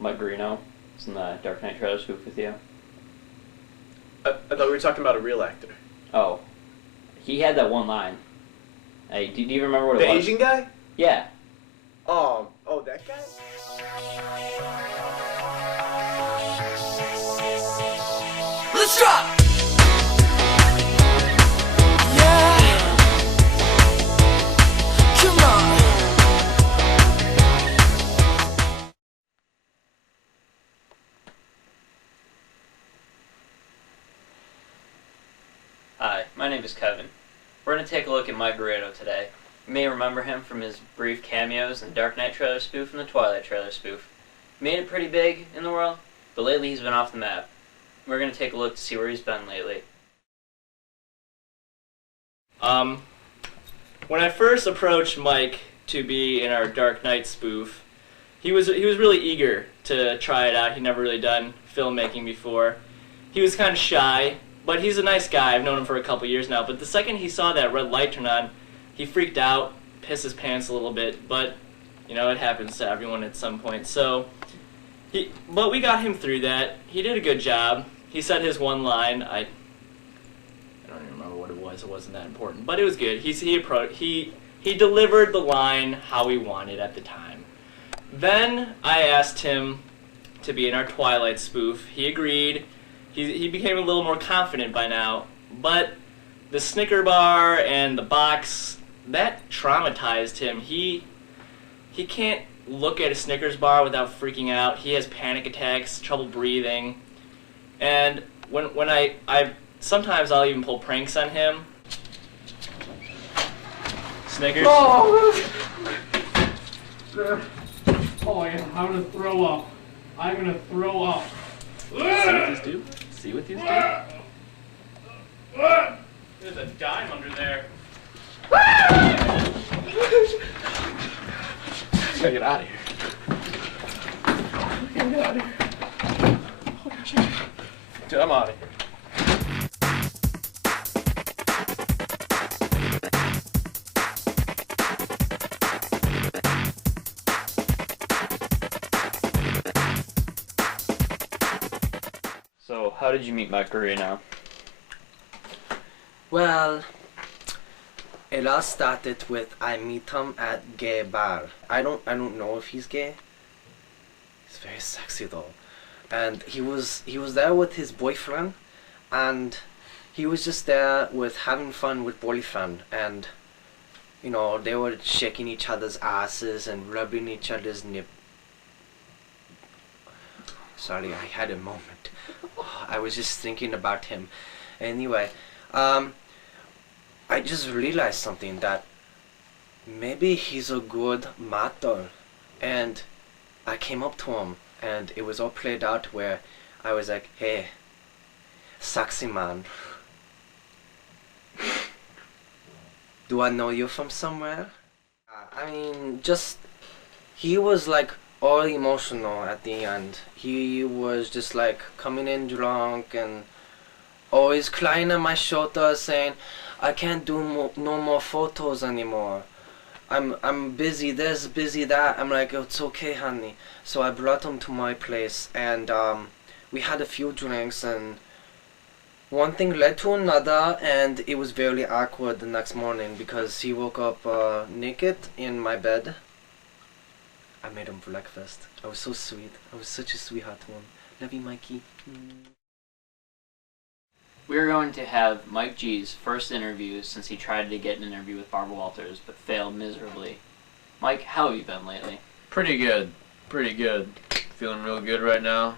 Mike Guarino is in the Dark Knight trailer spoof with you. I thought we were talking about a real actor. Oh. He had that one line. Hey, do you remember what it was? was? The Asian guy? Yeah. Oh, that guy? Let's drop! Yeah! Come on! Hi, my name is Kevin. We're going to take a look at Mike Guarino today. You may remember him from his brief cameos in the Dark Knight trailer spoof and the Twilight trailer spoof. He made it pretty big in the world, but lately he's been off the map. We're going to take a look to see where he's been lately. When I first approached Mike to be in our Dark Knight spoof, he was really eager to try it out. He'd never really done filmmaking before. He was kind of shy, but he's a nice guy. I've known him for a couple years now. But the second he saw that red light turn on, he freaked out, pissed his pants a little bit. But you know, it happens to everyone at some point. But we got him through that. He did a good job. He said his one line. I don't even remember what it was. It wasn't that important, but it was good. He delivered the line how we wanted at the time. Then I asked him to be in our Twilight spoof. He agreed. He became a little more confident by now, but the Snicker bar and the box, that traumatized him. He can't look at a Snickers bar without freaking out. He has panic attacks, trouble breathing, and when I sometimes I'll even pull pranks on him. Snickers. Oh, yeah, I'm gonna throw up. I'm gonna throw up. See what these do? See what these do? There's a dime under there. Gotta get out of here. Gotta get out of here. Oh, gosh. Dude, I'm out of here. So, how did you meet Mike Guarino? Well, it all started with I meet him at gay bar. I don't know if he's gay. He's very sexy though. And he was there with his boyfriend, and he was just there with having fun with boyfriend, and you know, they were shaking each other's asses and rubbing each other's nip. Sorry, I had a moment. I was just thinking about him. Anyway, I just realized something, that maybe he's a good matter, and I came up to him, and it was all played out where I was like, hey, sexy man, do I know you from somewhere? I mean, just, he was like all emotional at the end. He was just like coming in drunk and always crying on my shoulder saying, I can't do no more photos anymore. I'm busy this, busy that. I'm like, it's okay, honey. So I brought him to my place, and we had a few drinks, and one thing led to another, and it was very awkward the next morning because he woke up naked in my bed. I made him breakfast. I was so sweet. I was such a sweetheart to him. Love you, Mikey. We're going to have Mike G's first interview since he tried to get an interview with Barbara Walters, but failed miserably. Mike, how have you been lately? Pretty good. Pretty good. Feeling real good right now.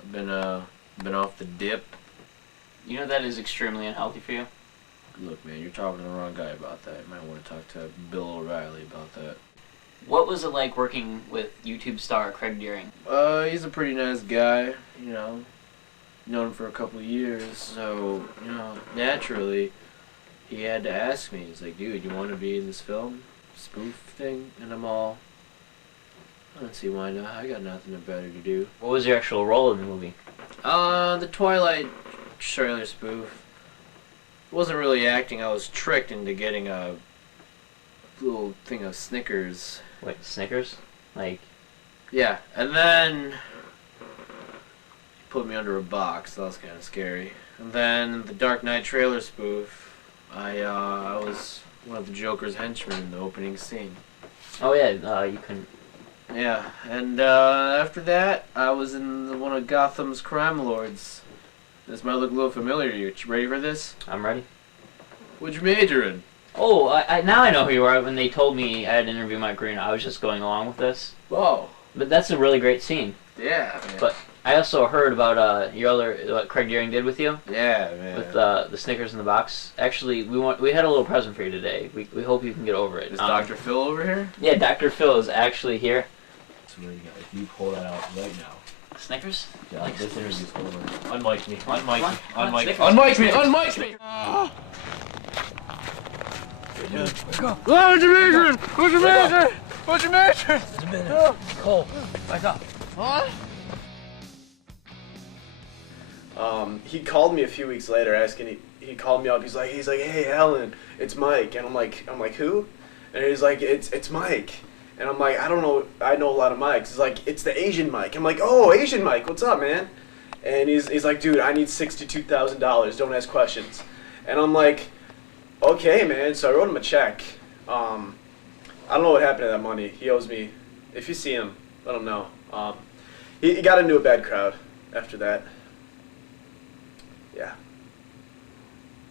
I've been off the dip. You know that is extremely unhealthy for you? Look, man, you're talking to the wrong guy about that. You might want to talk to Bill O'Reilly about that. What was it like working with YouTube star Craig Deering? He's a pretty nice guy, you know. Known him for a couple of years, so, you know, naturally, he had to ask me. He's like, dude, you want to be in this film? Spoof thing? And I'm all, I don't see why not. I got nothing better to do. What was your actual role in the movie? The Twilight trailer spoof. It wasn't really acting. I was tricked into getting a little thing of Snickers. Wait, Snickers? Like... Yeah, and then put me under a box. That was kind of scary. And then the Dark Knight trailer spoof, I was one of the Joker's henchmen in the opening scene. Oh yeah, you couldn't. Yeah, and after that, I was in one of Gotham's crime lords. This might look a little familiar to you. You ready for this? I'm ready. What'd you major in? Oh, now I know who you are. When they told me I had to interview Mike Guarino, I was just going along with this. Whoa. But that's a really great scene. Yeah, man. But I also heard about your other what Craig Deering did with you. Yeah, man. With the Snickers in the box. Actually, we had a little present for you today. We hope you can get over it. Is Dr. Phil over here? Yeah, Dr. Phil is actually here. So if you pull that out right now. Snickers? Yeah, Like this Snickers. interview's over. Unmic me. Unmic me. Come on, Unmic Snickers. Unmic me. Unmic me. What's your major? What's your major? What's your major? Cole, wake up. What? He called me a few weeks later asking. He called me up. He's like, hey, Alan, it's Mike, and I'm like, who? And he's like, it's Mike, and I'm like, I don't know. I know a lot of Mikes. He's like, it's the Asian Mike. I'm like, oh, Asian Mike, what's up, man? And he's like, dude, I need $62,000. Don't ask questions. And I'm like, okay, man. So I wrote him a check. I don't know what happened to that money. He owes me. If you see him, let him know. He got into a bad crowd after that. Yeah.